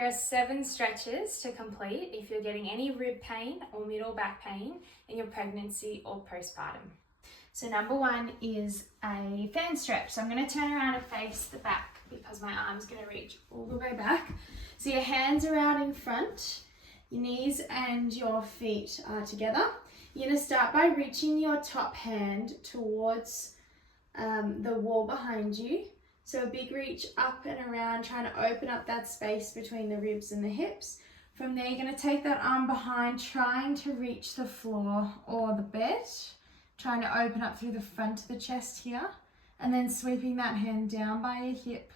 There are 7 stretches to complete if you're getting any rib pain or middle back pain in your pregnancy or postpartum. So number 1 is a fan stretch. So I'm going to turn around and face the back because my arm's going to reach all the way back. So your hands are out in front, your knees and your feet are together. You're going to start by reaching your top hand towards the wall behind you. So a big reach up and around, trying to open up that space between the ribs and the hips. From there, you're going to take that arm behind, trying to reach the floor or the bed, trying to open up through the front of the chest here, and then sweeping that hand down by your hip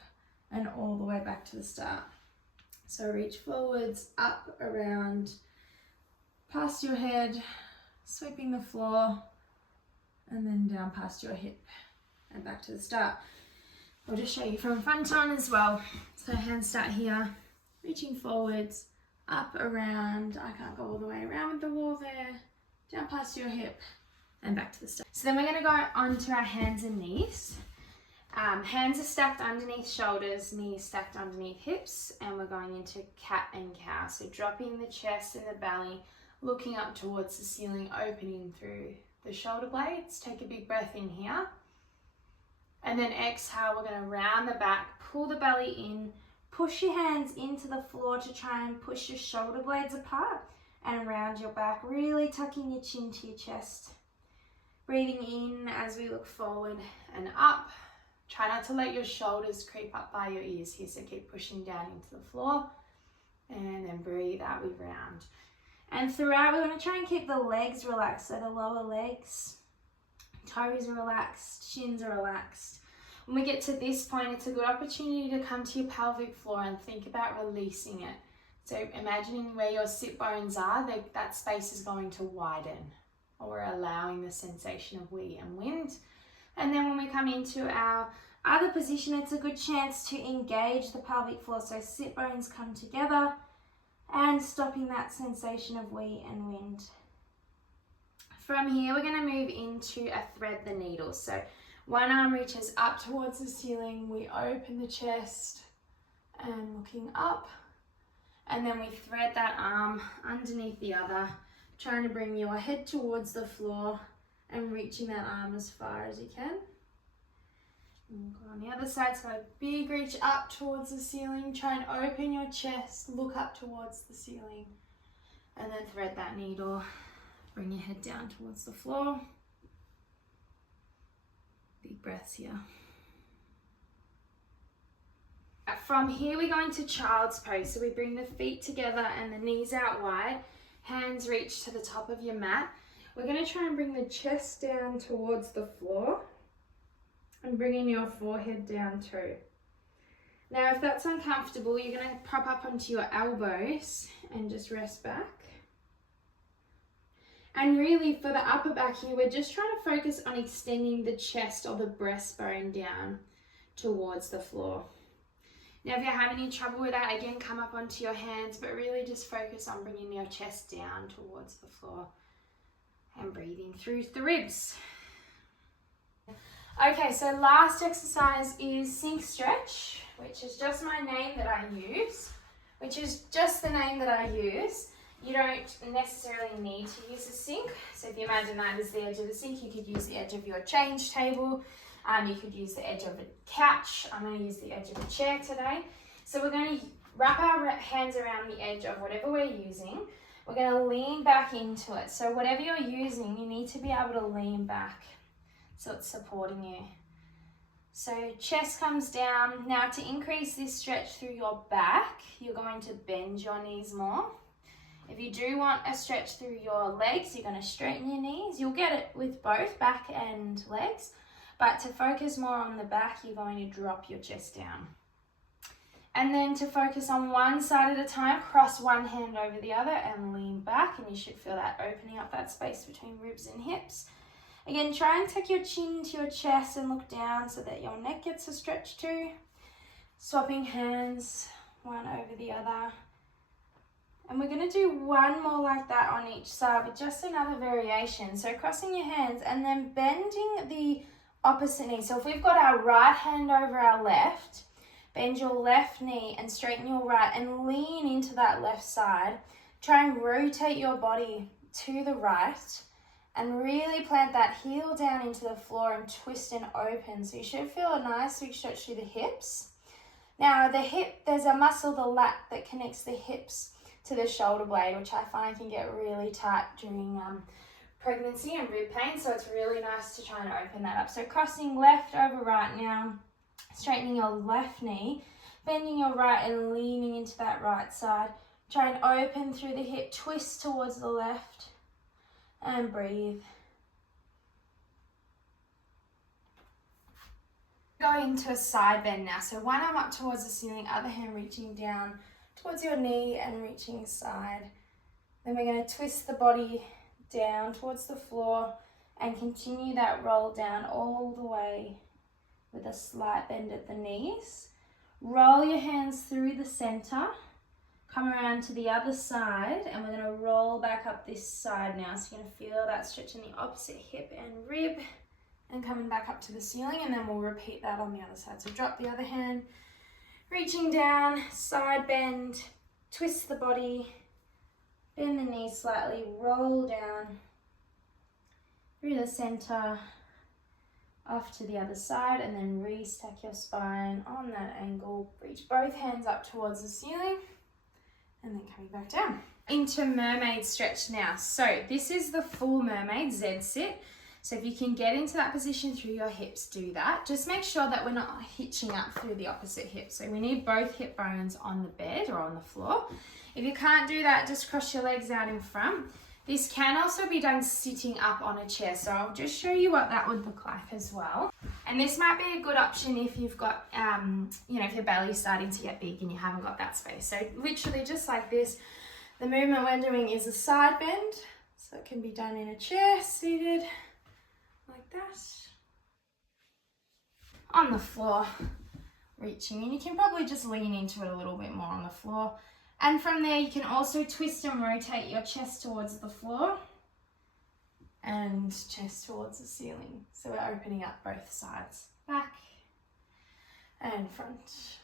and all the way back to the start. So reach forwards, up, around, past your head, sweeping the floor, and then down past your hip and back to the start. I'll just show you from front on as well. So hands start here, reaching forwards, up, around. I can't go all the way around with the wall there, down past your hip and back to the start. So then we're going to go onto our hands and knees. Hands are stacked underneath shoulders, knees stacked underneath hips, and we're going into cat and cow. So dropping the chest and the belly, looking up towards the ceiling, opening through the shoulder blades. Take a big breath in here. And then exhale, we're going to round the back, pull the belly in, push your hands into the floor to try and push your shoulder blades apart and round your back, really tucking your chin to your chest. Breathing in as we look forward and up. Try not to let your shoulders creep up by your ears here, so keep pushing down into the floor. And then breathe out, we round. And throughout, we're going to try and keep the legs relaxed, so the lower legs, toes are relaxed, shins are relaxed. When we get to this point, it's a good opportunity to come to your pelvic floor and think about releasing it. So imagining where your sit bones are, that space is going to widen, or we're allowing the sensation of we and wind. And then when we come into our other position, it's a good chance to engage the pelvic floor. So sit bones come together and stopping that sensation of we and wind. From here, we're going to move into a thread the needle. So one arm reaches up towards the ceiling, we open the chest and looking up, and then we thread that arm underneath the other, trying to bring your head towards the floor and reaching that arm as far as you can. And go on the other side, so a big reach up towards the ceiling, try and open your chest, look up towards the ceiling, and then thread that needle. Bring your head down towards the floor. Big breaths here. From here, we go into child's pose. So we bring the feet together and the knees out wide. Hands reach to the top of your mat. We're going to try and bring the chest down towards the floor and bringing your forehead down too. Now, if that's uncomfortable, you're going to prop up onto your elbows and just rest back. And really for the upper back here, we're just trying to focus on extending the chest or the breastbone down towards the floor. Now, if you're having any trouble with that, again, come up onto your hands, but really just focus on bringing your chest down towards the floor and breathing through the ribs. Okay, so last exercise is sink stretch, which is just my name that I use, which is just the name that I use. You don't necessarily need to use a sink. So if you imagine that as the edge of the sink, you could use the edge of your change table. You could use the edge of a couch. I'm going to use the edge of a chair today. So we're going to wrap our hands around the edge of whatever we're using. We're going to lean back into it. So whatever you're using, you need to be able to lean back so it's supporting you. So chest comes down. Now to increase this stretch through your back, you're going to bend your knees more. If you do want a stretch through your legs, you're going to straighten your knees. You'll get it with both back and legs. But to focus more on the back, you're going to drop your chest down. And then to focus on one side at a time, cross one hand over the other and lean back. And you should feel that opening up that space between ribs and hips. Again, try and tuck your chin to your chest and look down so that your neck gets a stretch too. Swapping hands, one over the other. And we're going to do one more like that on each side, but just another variation. So crossing your hands and then bending the opposite knee. So if we've got our right hand over our left, Bend your left knee and straighten your right and lean into that left side. Try and rotate your body to the right and really plant that heel down into the floor and twist and open. So you should feel a nice big stretch through the hips. Now the hip, there's a muscle, the lat, that connects the hips to the shoulder blade, which I find can get really tight during pregnancy and rib pain. So it's really nice to try and open that up. So crossing left over right now, straightening your left knee, bending your right and leaning into that right side. Try and open through the hip, twist towards the left and breathe. Go into a side bend now. So one arm up towards the ceiling, other hand reaching down towards your knee and reaching side. Then we're going to twist the body down towards the floor and continue that roll down all the way with a slight bend at the knees. Roll your hands through the center. Come around to the other side and we're going to roll back up this side now. So you're going to feel that stretch in the opposite hip and rib and coming back up to the ceiling, and then we'll repeat that on the other side. So drop the other hand, reaching down, side bend, twist the body, bend the knees slightly, roll down through the center, off to the other side, and then restack your spine on that angle. Reach both hands up towards the ceiling and then coming back down. Into mermaid stretch now. So this is the full mermaid Z sit. So if you can get into that position through your hips, do that. Just make sure that we're not hitching up through the opposite hip. So we need both hip bones on the bed or on the floor. If you can't do that, just cross your legs out in front. This can also be done sitting up on a chair. So I'll just show you what that would look like as well. And this might be a good option if you've got, if your belly's starting to get big and you haven't got that space. So literally just like this, the movement we're doing is a side bend. So it can be done in a chair, seated, like that. On the floor, reaching in. You can probably just lean into it a little bit more on the floor. And from there, you can also twist and rotate your chest towards the floor and chest towards the ceiling. So we're opening up both sides, back and front.